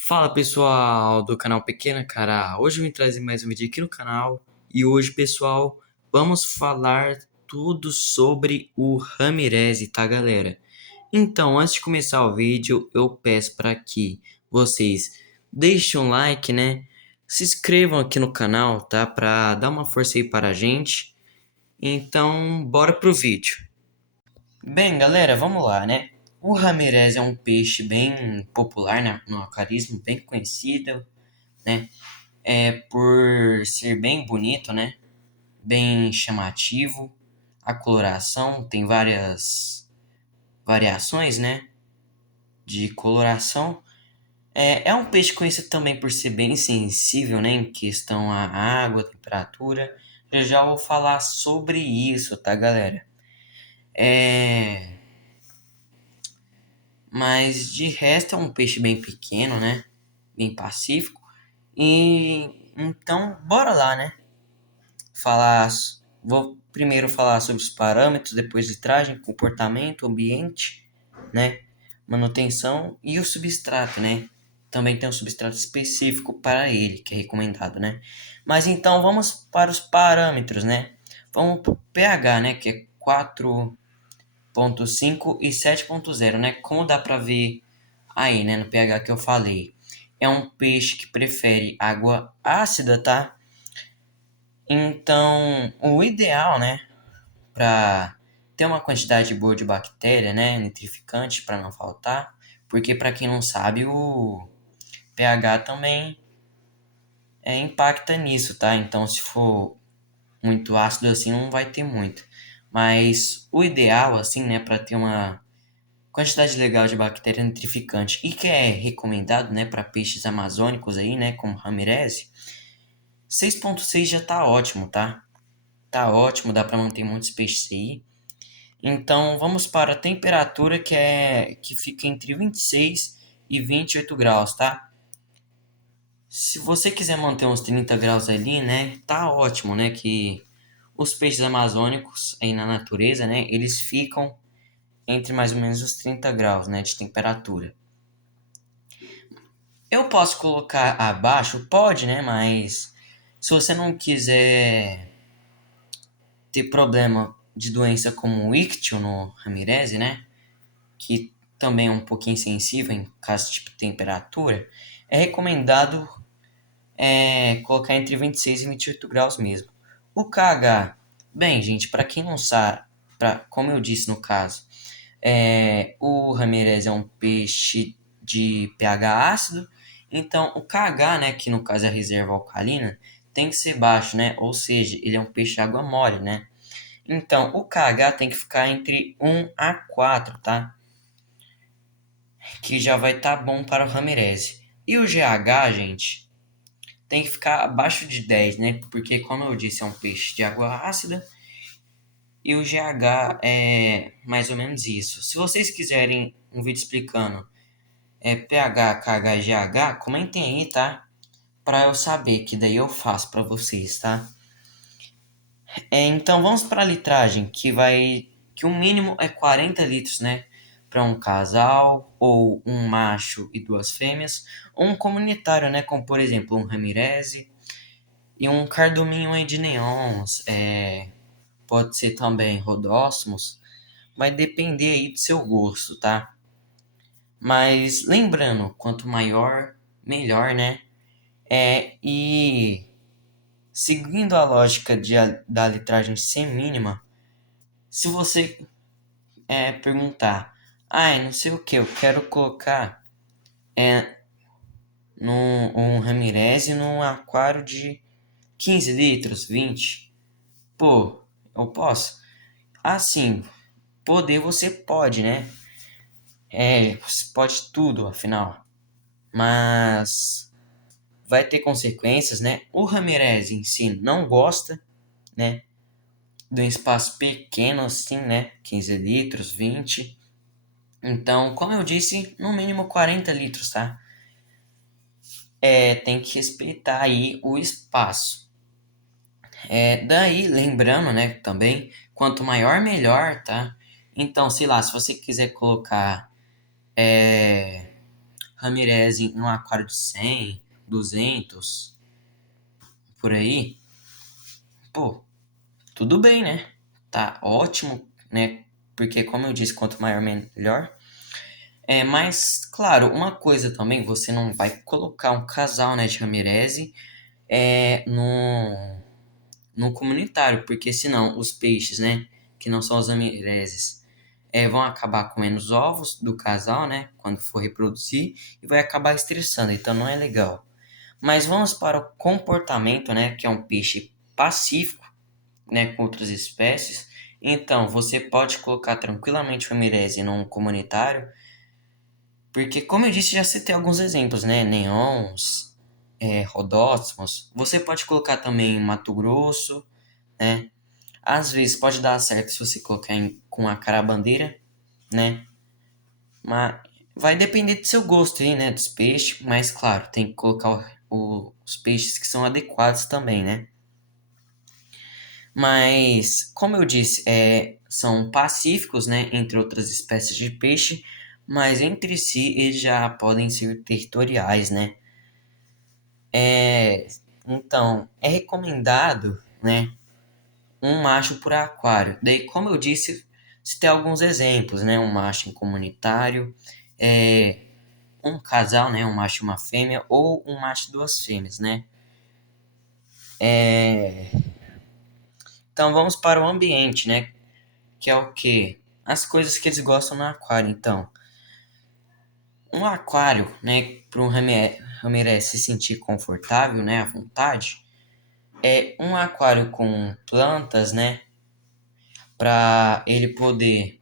Fala pessoal do canal Pequena Cara, hoje eu vim trazer mais um vídeo aqui no canal e hoje pessoal vamos falar tudo sobre o Ramirez, tá galera? Então antes de começar o vídeo eu peço para que vocês deixem um like, né? Se inscrevam aqui no canal, tá? Para dar uma força aí para a gente. Então bora pro vídeo. Bem galera, vamos lá, né? O Ramirez é um peixe bem popular, né, no aquarismo, bem conhecido, né? Por ser bem bonito, né? Bem chamativo. A coloração tem várias variações, né? De coloração. É um peixe conhecido também por ser bem sensível, né? Em questão à água, temperatura. Eu já vou falar sobre isso, tá, galera? É... Mas de resto é um peixe bem pequeno, né? Bem pacífico. E então, bora lá, né? falar, Vou primeiro falar sobre os parâmetros, depois litragem, comportamento, ambiente, né, manutenção e o substrato, né? Também tem um substrato específico para ele, que é recomendado, né? Mas então vamos para os parâmetros, né? Vamos para o pH, né, que é 4,5 e 7,0, né? Como dá para ver aí, né, no pH que eu falei. É um peixe que prefere água ácida, tá? Então, o ideal, né, para ter uma quantidade boa de bactéria, né, nitrificante para não faltar, porque para quem não sabe, o pH também impacta nisso, tá? Então, se for muito ácido assim, não vai ter muito. Mas o ideal, assim, né, para ter uma quantidade legal de bactéria nitrificante e que é recomendado, né, para peixes amazônicos aí, né, como Ramirez, 6,6 já tá ótimo, tá? Tá ótimo, dá para manter muitos peixes aí. Então vamos para a temperatura que fica entre 26 e 28 graus, tá? Se você quiser manter uns 30 graus ali, né, tá ótimo, né, que os peixes amazônicos aí na natureza, né, eles ficam entre mais ou menos os 30 graus, né, de temperatura. Eu posso colocar abaixo? Pode, né, mas se você não quiser ter problema de doença como o ictio no Ramirez, né, que também é um pouquinho sensível em caso de temperatura, é recomendado colocar entre 26 e 28 graus mesmo. O KH, bem, gente, para quem não sabe, como eu disse no caso, o Ramirez é um peixe de pH ácido, então o KH, né, que no caso é a reserva alcalina, tem que ser baixo, né? Ou seja, ele é um peixe de água mole, né? Então, o KH tem que ficar entre 1 a 4, tá? Que já vai estar bom para o Ramirez. E o GH, gente, tem que ficar abaixo de 10, né? Porque, como eu disse, é um peixe de água ácida. E o GH é mais ou menos isso. Se vocês quiserem um vídeo explicando pH, KH e GH, comentem aí, tá? Para eu saber, que daí eu faço para vocês, tá? Então vamos para a litragem, que o mínimo é 40 litros, né? Para um casal, ou um macho e duas fêmeas, ou um comunitário, né? Como por exemplo um Ramirez e um carduminho aí de neons, pode ser também rodósmos, vai depender aí do seu gosto, tá? Mas lembrando, quanto maior, melhor, né? E seguindo a lógica da litragem ser mínima, se você perguntar, não sei o que, eu quero colocar é, um Ramirez num aquário de 15 litros, 20. Pô, eu posso? Assim, poder você pode, né? Você pode tudo, afinal. Mas vai ter consequências, né? O Ramirez em si não gosta, né? De um espaço pequeno assim, né? 15 litros, 20. Então, como eu disse, no mínimo 40 litros, tá? Tem que respeitar aí o espaço. Daí, lembrando, né, também, quanto maior, melhor, tá? Então, sei lá, se você quiser colocar Ramirez em um aquário de 100, 200, por aí, pô, tudo bem, né? Tá ótimo, né? Porque, como eu disse, quanto maior, melhor. Mas, claro, uma coisa também, você não vai colocar um casal, né, de Ramirez no comunitário, porque senão os peixes, né, que não são os Ramirezes, vão acabar comendo os ovos do casal, né, quando for reproduzir, e vai acabar estressando, então não é legal. Mas vamos para o comportamento, né, que é um peixe pacífico, né, com outras espécies. Então, você pode colocar tranquilamente o Ramirez num comunitário, porque, como eu disse, já citei alguns exemplos, né, neons, rodósmos. Você pode colocar também em Mato Grosso, né. Às vezes pode dar certo se você colocar com a carabandeira, né? Mas vai depender do seu gosto aí, né? Dos peixes. Mas claro, tem que colocar os peixes que são adequados também, né? Mas, como eu disse, são pacíficos, né? Entre outras espécies de peixe. Mas entre si eles já podem ser territoriais, né? Então, é recomendado, né? Um macho por aquário. Daí, como eu disse, se tem alguns exemplos, né? Um macho em comunitário, é, um casal, né? Um macho e uma fêmea, ou um macho e duas fêmeas, né? Então vamos para o ambiente, né? Que é o quê? As coisas que eles gostam no aquário. Então, um aquário, né? Para um Ramirez se sentir confortável, né? À vontade, é um aquário com plantas, né? Para ele poder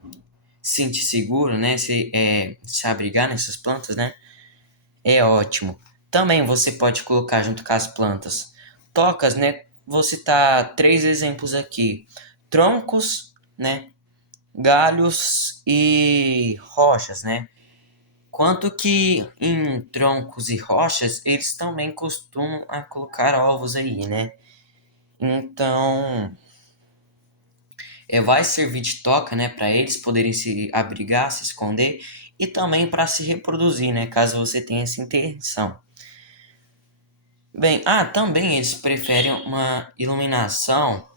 se sentir seguro, né? Se abrigar nessas plantas, né? É ótimo. Também você pode colocar junto com as plantas tocas, né? Vou citar três exemplos aqui: troncos, né? Galhos e rochas, né? Quanto que em troncos e rochas eles também costumam a colocar ovos aí, né? Então, vai servir de toca, né, para eles poderem se abrigar, se esconder e também para se reproduzir, né, caso você tenha essa intenção. Bem, também eles preferem uma iluminação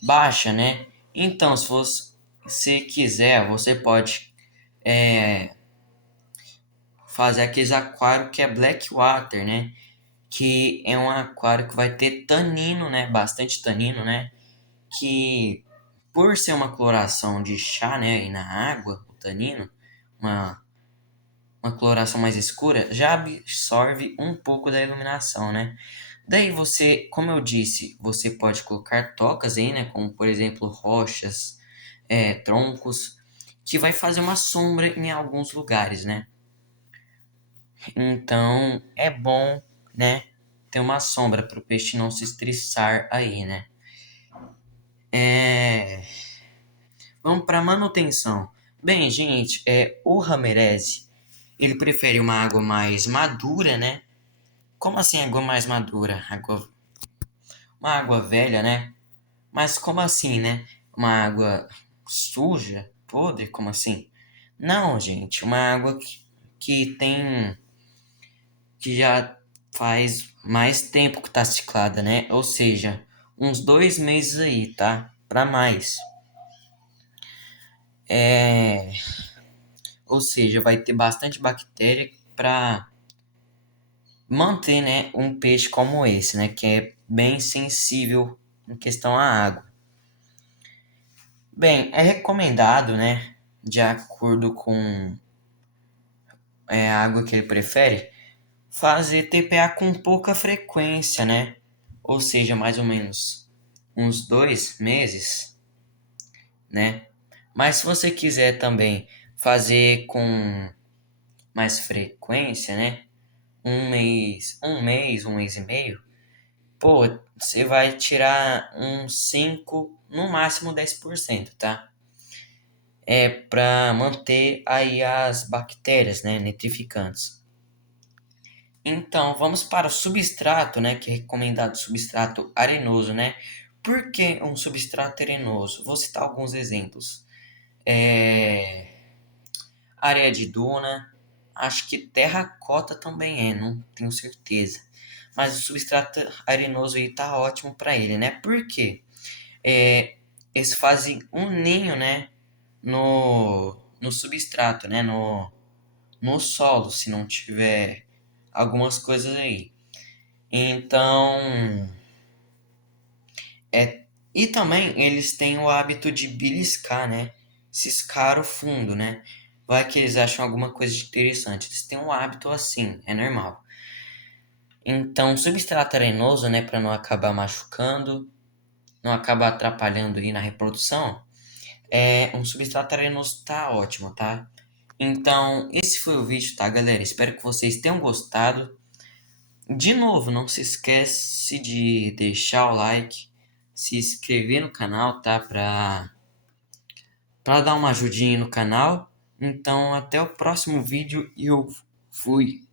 baixa, né? Então, se você quiser, você pode fazer aqueles aquários que é black water, né? Que é um aquário que vai ter tanino, né? Bastante tanino, né? Que por ser uma cloração de chá, né? E na água, o tanino, uma, uma coloração mais escura, já absorve um pouco da iluminação, né? Daí você, como eu disse, você pode colocar tocas aí, né? Como por exemplo rochas, troncos, que vai fazer uma sombra em alguns lugares, né? Então é bom, né? Ter uma sombra para o peixe não se estressar aí, né? É... Vamos para manutenção. Bem, gente, o Ramirez, ele prefere uma água mais madura, né? Como assim água mais madura? Uma água velha, né? Mas como assim, né? Uma água suja, podre, como assim? Não, gente, uma água que já faz mais tempo que tá ciclada, né? Ou seja, uns 2 meses aí, tá? Pra mais. É, ou seja, vai ter bastante bactéria para manter, né, um peixe como esse, né, que é bem sensível em questão à água. Bem, é recomendado, né, de acordo com a água que ele prefere, fazer TPA com pouca frequência, né? Ou seja, mais ou menos uns 2 meses, né? Mas se você quiser também fazer com mais frequência, né? Um mês e meio, pô, você vai tirar uns 5, no máximo 10%, tá? É para manter aí as bactérias, né, nitrificantes. Então, vamos para o substrato, né, que é recomendado substrato arenoso, né? Por que um substrato arenoso? Vou citar alguns exemplos. Areia de duna, Acho que terracota também não tenho certeza. Mas o substrato arenoso aí tá ótimo para ele, né? Por quê? Eles fazem um ninho, né? No substrato, né? No solo, se não tiver algumas coisas aí. Então, e também eles têm o hábito de beliscar, né? Ciscar o fundo, né? Vai que eles acham alguma coisa de interessante. Eles têm um hábito assim, é normal. Então, substrato arenoso, né, para não acabar machucando, não acabar atrapalhando aí na reprodução, um substrato arenoso tá ótimo, tá? Então, esse foi o vídeo, tá, galera? Espero que vocês tenham gostado. De novo, não se esquece de deixar o like, se inscrever no canal, tá? Pra dar uma ajudinha no canal. Então, até o próximo vídeo e eu fui.